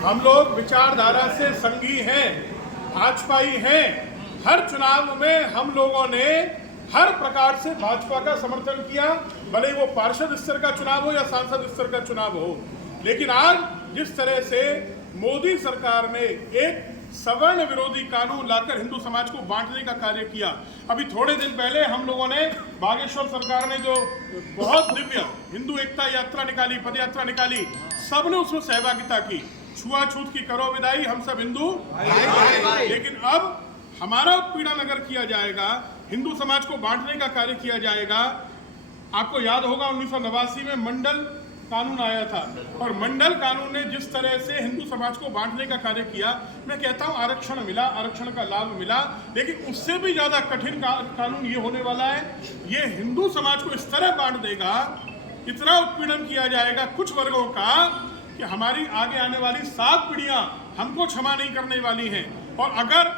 हम लोग विचारधारा से संगी हैं, भाजपाई हैं। हर चुनाव में हम लोगों ने हर प्रकार से भाजपा का समर्थन किया, भले वो पार्षद स्तर का चुनाव हो या सांसद स्तर का चुनाव हो। लेकिन आज जिस तरह से मोदी सरकार ने एक सवर्ण विरोधी कानून लाकर हिंदू समाज को बांटने का कार्य किया, अभी थोड़े दिन पहले हम लोगों ने बागेश्वर सरकार ने जो बहुत दिव्य हिंदू एकता यात्रा निकाली, पदयात्रा निकाली, सबने उसमें सहभागिता की। छुआछूत की करो विदाई, हम सब हिंदू। लेकिन अब हमारा उत्पीड़न अगर किया जाएगा, हिंदू समाज को बांटने का कार्य किया जाएगा। आपको याद होगा 1989 में मंडल कानून आया था, और मंडल कानून ने जिस तरह से हिंदू समाज को बांटने का कार्य किया, मैं कहता हूं आरक्षण मिला, आरक्षण का लाभ मिला, लेकिन उससे भी ज्यादा कठिन कानून ये होने वाला है। ये हिंदू समाज को इस तरह बांट देगा, इतना उत्पीड़न किया जाएगा कुछ वर्गों का कि हमारी आगे आने वाली 7 पीढ़ियां हमको क्षमा नहीं करने वाली हैं। और अगर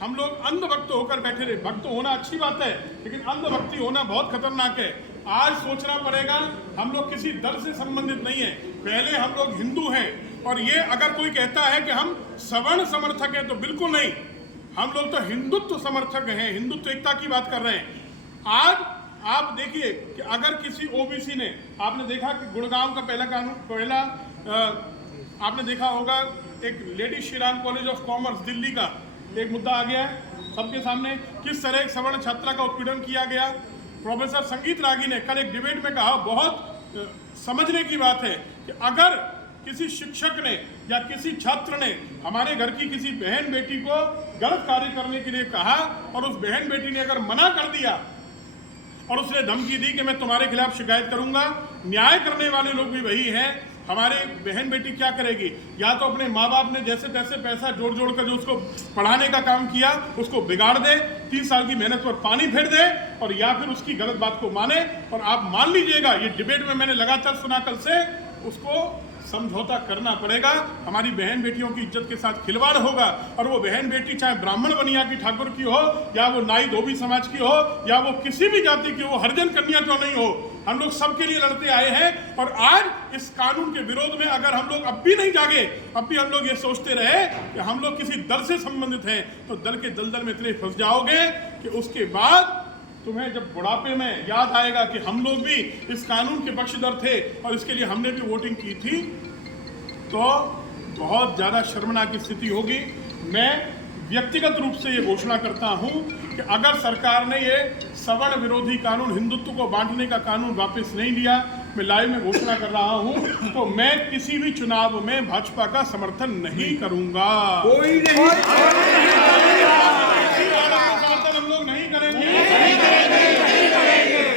हम लोग अंधभक्त होकर बैठे रहे, भक्त होना अच्छी बात है, लेकिन अंधभक्ति होना बहुत खतरनाक है। आज सोचना पड़ेगा, हम लोग किसी दल से संबंधित नहीं है, पहले हम लोग हिंदू हैं। और ये अगर कोई कहता है कि हम सवर्ण समर्थक हैं, तो बिल्कुल नहीं, हम लोग तो हिंदुत्व समर्थक हैं, हिंदुत्व एकता की बात कर रहे हैं। आज आप देखिए कि अगर किसी ओबीसी ने, आपने देखा कि गुड़गांव का पहला आपने देखा होगा, एक lady Shriram college of commerce Delhi का एक मुद्दा आ गया है सबके सामने, किस तरह एक सवर्ण छात्रा का उत्पीड़न किया गया। प्रोफेसर संगीत रागी ने कल एक डिबेट में कहा, बहुत समझने की बात है कि अगर किसी शिक्षक ने या किसी छात्र ने हमारे घर की किसी बहन बेटी को गलत कार्य करने के लिए कहा, और उस बहन बेटी ने अगर मना कर दिया और उसने धमकी दी कि मैं तुम्हारे खिलाफ शिकायत करूंगा, न्याय करने वाले लोग भी वही हैं। हमारे बहन बेटी क्या करेगी, या तो अपने माँ बाप ने जैसे तैसे पैसा जोड़ जोड़ कर जो उसको पढ़ाने का काम किया उसको बिगाड़ दे, 3 साल की मेहनत पर पानी फेर दे, और या फिर उसकी गलत बात को माने। और आप मान लीजिएगा, ये डिबेट में मैंने लगातार सुना कल से, उसको समझौता करना पड़ेगा। हमारी बहन बेटियों की इज्जत के साथ खिलवाड़ होगा, और वो बहन बेटी चाहे ब्राह्मण बनिया की ठाकुर की हो, या वो नाई धोबी समाज की हो, या वो किसी भी जाति की हो, हरिजन कन्या क्यों नहीं हो, हम लोग सबके लिए लड़ते आए हैं। और आज इस कानून के विरोध में अगर हम लोग अब भी नहीं जागे, अब भी हम लोग ये सोचते रहे कि हम लोग किसी दल से संबंधित हैं, तो दल के दलदल में इतने फंस जाओगे कि उसके बाद तुम्हें जब बुढ़ापे में याद आएगा कि हम लोग भी इस कानून के पक्षधर थे और इसके लिए हमने भी वोटिंग की थी, तो बहुत ज़्यादा शर्मनाक स्थिति होगी। मैं व्यक्तिगत रूप से ये घोषणा करता हूं कि अगर सरकार ने ये सवर्ण विरोधी कानून, हिंदुत्व को बांटने का कानून वापस नहीं लिया, मैं लाइव में घोषणा कर रहा हूं, तो मैं किसी भी चुनाव में भाजपा का समर्थन नहीं करूंगा। कोई नहीं, समर्थन हम लोग नहीं करेंगे।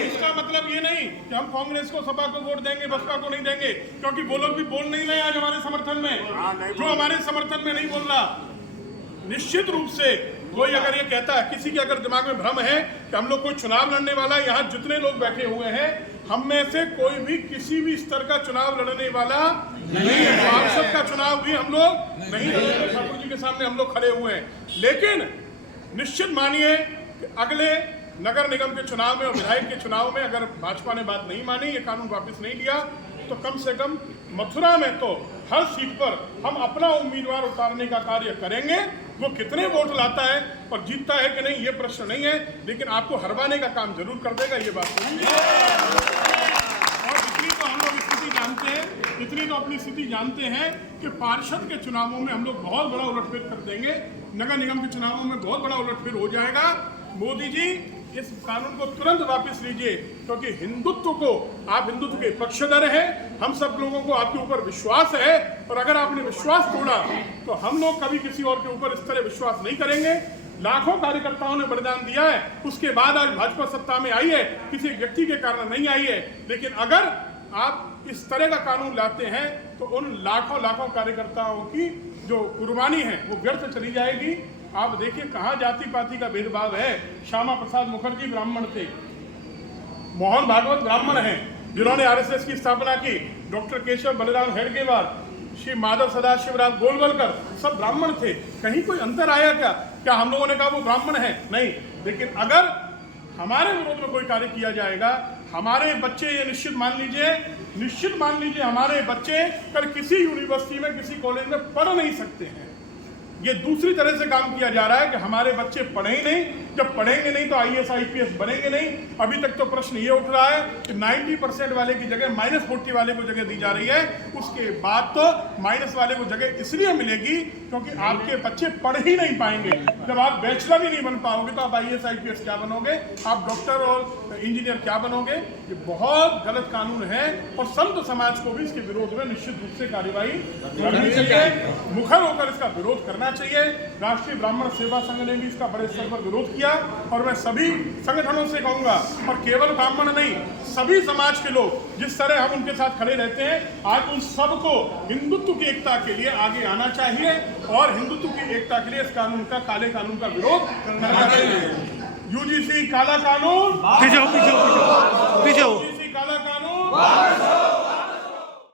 इसका मतलब ये नहीं कि हम कांग्रेस को, सपा को वोट देंगे, बसपा को नहीं देंगे, क्योंकि वो लोग भी बोल नहीं रहे आज हमारे समर्थन में। जो हमारे समर्थन में नहीं बोल रहा, निश्चित रूप से कोई अगर ये कहता है, किसी के अगर दिमाग में भ्रम है कि हम लोग कोई चुनाव लड़ने वाला है, यहाँ जितने लोग बैठे हुए हैं हम में से कोई भी किसी भी स्तर का चुनाव लड़ने वाला नहीं है। पार्षद का चुनाव भी हम लोग नहीं लड़ेंगे, ठाकुर जी के सामने हम लोग खड़े हुए हैं। लेकिन निश्चित मानिए कि अगले नगर निगम के चुनाव में और विधायक के चुनाव में अगर भाजपा ने बात नहीं मानी, ये कानून वापस नहीं लिया, तो कम से कम मथुरा में तो हर सीट पर हम अपना उम्मीदवार उतारने का कार्य करेंगे। वो कितने वोट लाता है और जीतता है कि नहीं, ये प्रश्न नहीं है, लेकिन आपको हरवाने का काम जरूर कर देगा, ये बात नहीं है। और इतनी तो हम लोग स्थिति जानते हैं, इतनी तो अपनी स्थिति जानते हैं कि पार्षद के चुनावों में हम लोग बहुत बड़ा उलटफेर कर देंगे, नगर निगम के चुनावों में बहुत बड़ा उलटफेर हो जाएगा। मोदी जी, इस कानून को तुरंत वापस लीजिए, क्योंकि हिंदुत्व को, आप हिंदुत्व के पक्षधर हैं, हम सब लोगों को आपके ऊपर विश्वास है, और अगर आपने विश्वास तोड़ा तो हम लोग कभी किसी और के ऊपर इस तरह विश्वास नहीं करेंगे। लाखों कार्यकर्ताओं ने बलिदान दिया है, उसके बाद आज भाजपा सत्ता में आई है, किसी व्यक्ति के कारण नहीं आई है। लेकिन अगर आप इस तरह का कानून लाते हैं तो उन लाखों लाखों कार्यकर्ताओं की जो कुर्बानी है वो व्यर्थ चली जाएगी। आप देखिए कहाँ जाति पाति का भेदभाव है। श्यामा प्रसाद मुखर्जी ब्राह्मण थे, मोहन भागवत ब्राह्मण हैं जिन्होंने आरएसएस की स्थापना की, डॉक्टर केशव बलराम हेडगेवार, श्री माधव सदाशिवराव गोलवलकर, सब ब्राह्मण थे। कहीं कोई अंतर आया क्या? क्या हम लोगों ने कहा वो ब्राह्मण है? नहीं। लेकिन अगर हमारे विरोध में कोई कार्य किया जाएगा, हमारे बच्चे ये निश्चित मान लीजिए निश्चित मान लीजिए हमारे बच्चे कल किसी यूनिवर्सिटी में किसी कॉलेज में पढ़ नहीं सकते हैं। ये दूसरी तरह से काम किया जा रहा है कि हमारे बच्चे पढ़े ही नहीं, जब पढ़ेंगे नहीं तो IAS IPS बनेंगे नहीं। अभी तक तो प्रश्न ये उठ रहा है कि 90% वाले की जगह -40 वाले को जगह दी जा रही है। उसके बाद तो माइनस वाले को जगह इसलिए मिलेगी क्योंकि आपके बच्चे पढ़ ही नहीं पाएंगे। जब आप बैचलर ही नहीं बन पाओगे तो आप IAS IPS क्या बनोगे, आप डॉक्टर और इंजीनियर क्या बनोगे। ये बहुत गलत कानून है और संत समाज को भी इसके विरोध में निश्चित रूप से कार्यवाही करनी चाहिए, मुखर होकर इसका विरोध करना चाहिए। राष्ट्रीय ब्राह्मण सेवा संघ ने भी इसका बड़े स्तर पर विरोध किया और मैं सभी संगठनों से कहूंगा, और केवल ब्राह्मण नहीं, सभी समाज के लोग जिस तरह हम उनके साथ खड़े रहते हैं, आज उन सबको हिंदुत्व की एकता के लिए आगे आना चाहिए और हिंदुत्व की एकता के लिए इस कानून का, काले कानून का विरोध करना चाहिए। UGC काला कानून